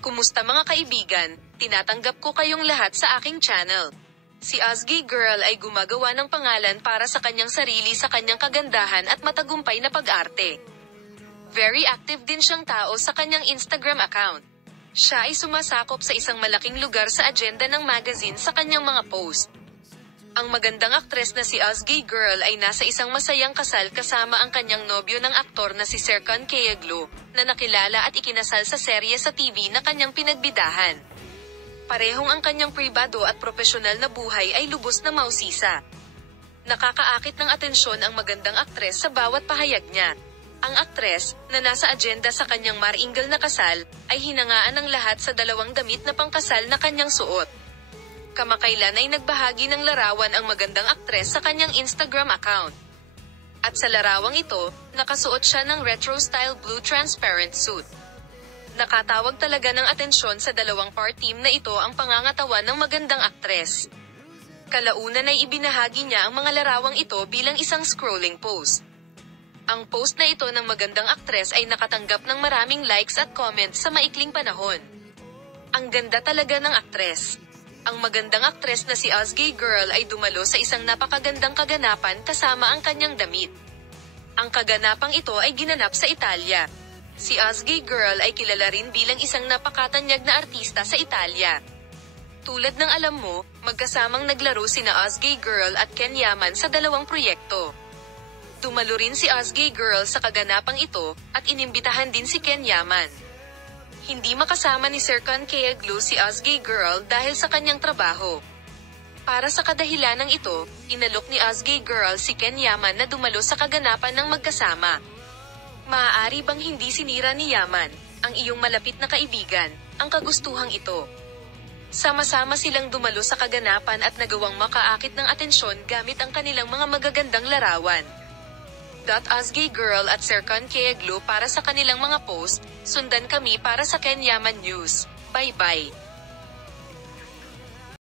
Kumusta mga kaibigan? Tinatanggap ko kayong lahat sa aking channel. Si Ozgy Girl ay gumagawa ng pangalan para sa kanyang sarili sa kanyang kagandahan at matagumpay na pag-arte. Very active din siyang tao sa kanyang Instagram account. Siya ay sumasakop sa isang malaking lugar sa agenda ng magazine sa kanyang mga post. Ang magandang aktres na si Ozgy Girl ay nasa isang masayang kasal kasama ang kanyang nobyo ng aktor na si Serkan Kayaglu, na nakilala at ikinasal sa serye sa TV na kanyang pinagbidahan. Parehong ang kanyang pribado at profesional na buhay ay lubos na mausisa. Nakakaakit ng atensyon ang magandang aktres sa bawat pahayag niya. Ang aktres, na nasa agenda sa kanyang maringal na kasal, ay hinangaan ng lahat sa dalawang damit na pangkasal na kanyang suot. Kamakailan ay nagbahagi ng larawan ang magandang aktres sa kanyang Instagram account. At sa larawang ito, nakasuot siya ng retro-style blue transparent suit. Nakatawag talaga ng atensyon sa dalawang part-team na ito ang pangangatawan ng magandang aktres. Kalaunan ay ibinahagi niya ang mga larawang ito bilang isang scrolling post. Ang post na ito ng magandang aktres ay nakatanggap ng maraming likes at comments sa maikling panahon. Ang ganda talaga ng aktres. Ang magandang aktres na si Ozgy Girl ay dumalo sa isang napakagandang kaganapan kasama ang kanyang damit. Ang kaganapang ito ay ginanap sa Italia. Si Ozgy Girl ay kilala rin bilang isang napakatanyag na artista sa Italia. Tulad ng alam mo, magkasamang naglaro sina Ozgy Girl at Ken Yaman sa dalawang proyekto. Dumalo rin si Ozgy Girl sa kaganapang ito, at inimbitahan din si Ken Yaman. Hindi makasama ni Serkan Kayaglu si Ozgy Girl dahil sa kanyang trabaho. Para sa kadahilanang ito, inalok ni Ozgy Girl si Ken Yaman na dumalo sa kaganapan ng magkasama. Maaari bang hindi sinira ni Yaman, ang iyong malapit na kaibigan, ang kagustuhang ito? Sama-sama silang dumalo sa kaganapan at nagawang makaakit ng atensyon gamit ang kanilang mga magagandang larawan. Ozgy Girl at Serkan Kayaglu para sa kanilang mga post, sundan kami para sa Ken Yaman News. Bye-bye.